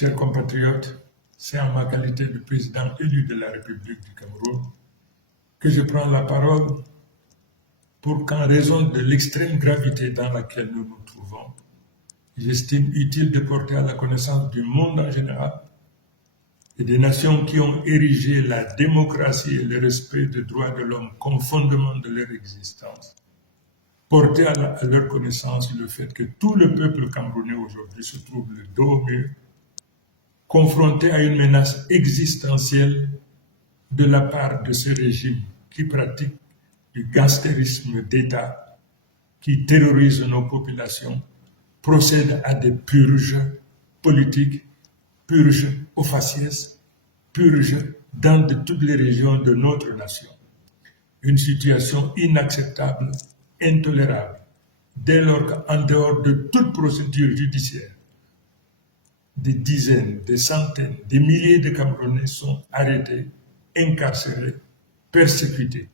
Chers compatriotes, c'est en ma qualité de président élu de la République du Cameroun que je prends la parole pour qu'en raison de l'extrême gravité dans laquelle nous nous trouvons, j'estime utile de porter à la connaissance du monde en général et des nations qui ont érigé la démocratie et le respect des droits de l'homme comme fondement de leur existence, porter à leur connaissance le fait que tout le peuple camerounais aujourd'hui se trouve le dos au mur, confronté à une menace existentielle de la part de ce régime qui pratique du gangstérisme d'État, qui terrorise nos populations, procède à des purges politiques, purges au faciès, purges dans toutes les régions de notre nation. Une situation inacceptable, intolérable, dès lors qu'en dehors de toute procédure judiciaire, des dizaines, des centaines, des milliers de Camerounais sont arrêtés, incarcérés, persécutés.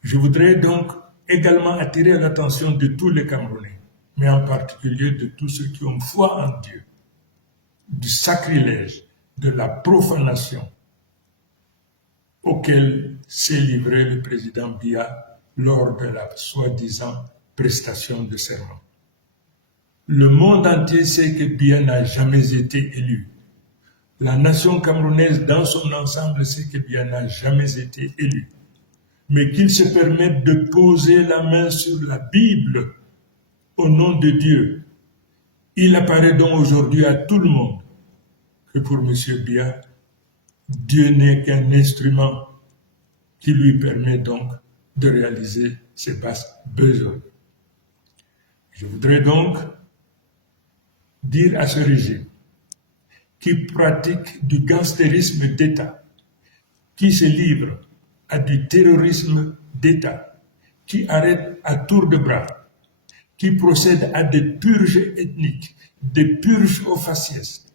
Je voudrais donc également attirer l'attention de tous les Camerounais, mais en particulier de tous ceux qui ont foi en Dieu, du sacrilège, de la profanation auquel s'est livré le président Biya lors de la soi-disant prestation de serment. Le monde entier sait que Biya n'a jamais été élu. La nation camerounaise dans son ensemble sait que Biya n'a jamais été élu. Mais qu'il se permette de poser la main sur la Bible au nom de Dieu. Il apparaît donc aujourd'hui à tout le monde que pour M. Biya, Dieu n'est qu'un instrument qui lui permet donc de réaliser ses basses besoins. Je voudrais donc dire à ce régime qui pratique du gangstérisme d'État, qui se livre à du terrorisme d'État, qui arrête à tour de bras, qui procède à des purges ethniques, des purges au faciès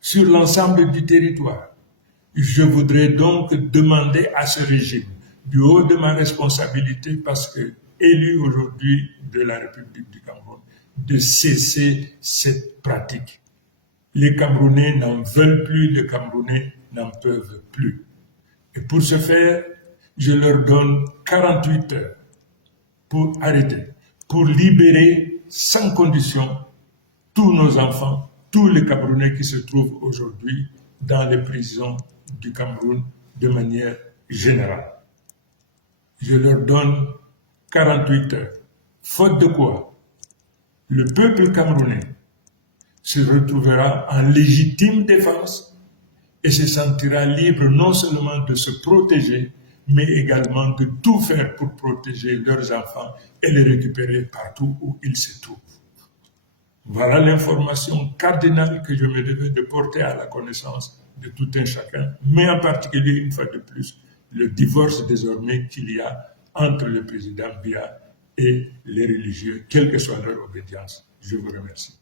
sur l'ensemble du territoire. Je voudrais donc demander à ce régime, du haut de ma responsabilité, parce que élu aujourd'hui de la République du Cameroun, de cesser cette pratique. Les Camerounais n'en veulent plus, les Camerounais n'en peuvent plus. Et pour ce faire, je leur donne 48 heures pour arrêter, pour libérer sans condition tous nos enfants, tous les Camerounais qui se trouvent aujourd'hui dans les prisons du Cameroun de manière générale. Je leur donne 48 heures. Faute de quoi, le peuple camerounais se retrouvera en légitime défense et se sentira libre non seulement de se protéger, mais également de tout faire pour protéger leurs enfants et les récupérer partout où ils se trouvent. Voilà l'information cardinale que je me devais de porter à la connaissance de tout un chacun, mais en particulier, une fois de plus, le divorce désormais qu'il y a entre le président Biya et les religieux, quelle que soit leur obédience. Je vous remercie.